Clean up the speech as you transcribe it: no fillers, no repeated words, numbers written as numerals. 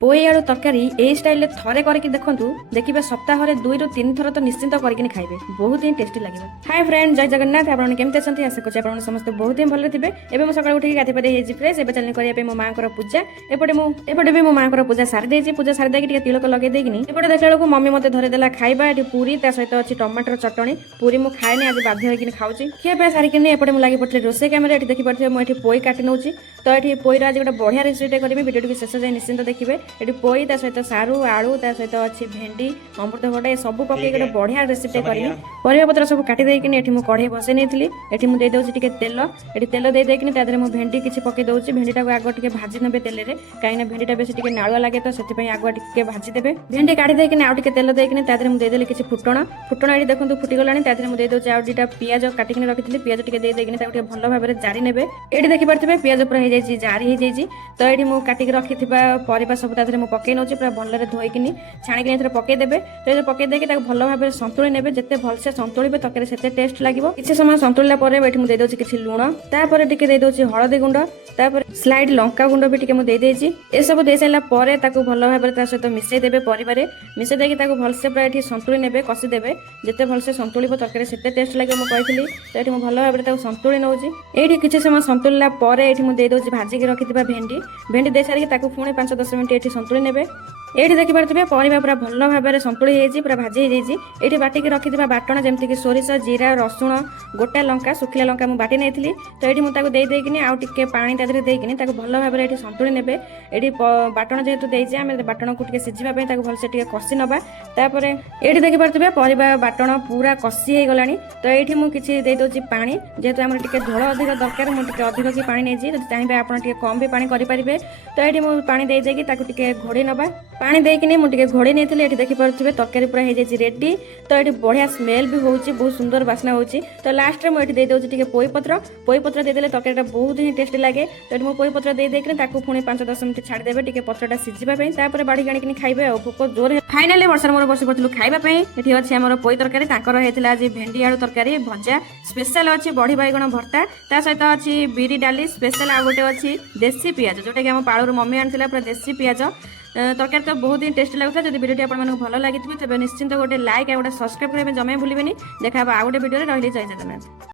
पोई आलू तरकारी ए स्टाइल रे थरे करके देखंतु देखिबे सप्ताह रे 2 रु 3 थर तो निश्चिंत करके खाइबे बहुत ही टेस्टी लागिबो। हाय फ्रेंड, जय जगन्नाथ। आपण केमते छथि? आशा करछि आपण समस्त बहुत ही भले थिबे। एबे मो सकाळ उठी गाथि पादे हेजि फ्रेश एबे चलनी करिया पे मो मां कर पूजा। एपटे भी मो मां कर पूजा सारी देछि। पूजा सारी देके टिके तिलक लगे देकिनी एपटे देखला लको मम्मी मते धरे देला खाइबा। एटी पूरी ता सहित अछि टमाटर चटणी। पूरी मु खाइने आज बाध्य होइकिनी खाउछि। खिया पे सारी किनी एपटे मु लागि पटले रोसे कैमरा एटी देखि पड़थे मु एटी पोई काटि नउछि। तो एटी पोई रा आज गोटे बढ़िया रेसिपी करबी। वीडियो टिके शेष जाय निश्चिंत देखिबे। एटी पोई ता सहित सारू आलू ता सहित अच्छी भेंडी अमृतभंडा ये सब पकई गोटे बढ़िया रेसिपी करबी। परिबा पत्र सब काटी देकिनी एठी मु कढ़ई बसे नेथिली। एठी मु दे दउछि टिके तेल। एठी तेल दे देकिनी ता देरे मु भेंडी किछि पके दउछि। भेंडीटा को आगो टिके भाजी नेबे तेल रे, काईना भेंडीटा बेसी टिके नाळुआ लागे तो सेति पई आगो टिके भाजी देबे। भेंडी काटी देकिनी आउ टिके तेल देकिनी ता देरे मु दे देली किछि फुटण एठी देखंतु फुटी गलानी। ता देरे मु दे दउछि आउ डिटा पियाज काटिकिनी रखिथिली। पियाज टिके दे देकिनी ताको टिके भलो भाबरे जारी नेबे। एठी देखि परथिबे पियाज पूरा हे जाईछि, जारी हे जाईछि। तो एठी मु काटिक रखिथिबा परिबा सब ता देरे मु पके नउछि। पूरा भलो रे धोइकिनी छाणिकिनी एथरे पके देबे। तो एथरे पके देके ताको भलो भाबरे संतुଳି नेबे। जते भलसे संतुଳିबे तकरे सेते टेस्ट लागिबो। किछि समय संतुଳିला परे एठी मु दे दउछि किछि लूण, तापर टिके दे दउछि हळदी गुंड, तापर स्लाइड लंका गुंड भी टिके मु दे देछि। ए सब दे साइला परे ताको भलो भाबरे ता सहित मिसै देबे। परिबारे मिसै देके ताको भलसे पूरा एठी संतुଳି नेबे, कसी देबे। जते भलसे संतुଳିबो तकरे सेते टेस्ट लागिबो मु कहिथिली। तो एठी मु भलो भाबरे ताको संतुଳି नउछि। एठी किछि समय संतुलिला परे एठी मु दे दउछि भाजी के रखिथिबा भेंडी दे सारि ताको पुणी 5-10 मिनिट एठी संतुଳି नेबे। एठी देखि परथिबे परिबा पूरा भलो भाबरे संतुଳି हेछि, पूरा भाजी हे जाइछि। एठी बाटी के रखिथिबा बाटण जेमति कि सोरिष, जीरा, रसुण, गोटा लंका, सुखिला लंका मु बाटी नेथिली। तो एठी मु ताको देई देकिनी आउ टिके पानी तादरे देकिनी ताको भलो भाबरे एठी संतुଳି नेबे। एठी बाटण जेतु देइछि आमे बाटण को टिके सिजिबा पे ताको भलसे टिके कसी नबा। तापरे एठी देखि परथिबे परिबा बाटण पूरा कसी हे गलानी। तो एठी मु किछि देई दोछि पानी, जेतु हमर टिके झोल अधिक दरकार मु टिके अधिक कि पानी नेछि। जदि चाहिबे आपण टिके कम भी पानी करि परिबे। तो एठी मु पानी देई देकी ताको टिके घोड़ी नबा। पानी देकिनी मु टिके घोड़ी नेथिले। एठी देखि परथिबे तरकारी पूरा हे जाइछि रेडी। तो एठी बढ़िया स्मेल भी होउछि, बहुत सुंदर बास्ना होउछि। तो लास्ट रे मु एठी देई दोछि टिके पोई पत्र दे देले तरकारीटा बहुत ही टेस्टी लागे। तो एठी मु पोई पत्र देई देकिनी ताको पुणी 5-10 मिनिट छाडी देबे टिके पत्रटा सिजिबा पे। तापर बाडी गाणिकिनी खाइबे। आ भोक जोर फाइनली वर्षर मोर बसी पड़थलु खाइबा पे। एठी अछि हमर पोई तरकारी, ताकर हेतिला आज भेंडी आलू तरकारी भजा स्पेशल अछि, बढी बाइगण भर्ता, ता सहित अछि बिरी डाली स्पेशल। आ गोटे अछि देसी पियाज, जोटा कि हम पाळुर मम्मी आनथिला पूरा देसी पियाज। तरकारी तो बहुत ही टेस्टी लगता। जब वीडियो आपको भल लगी तेज निश्चिंत गोटे लाइक और गोटे सब्सक्राइब करने जमे भूलें। देखा आउ गोटे वीडियो रही जय जगन्नाथ।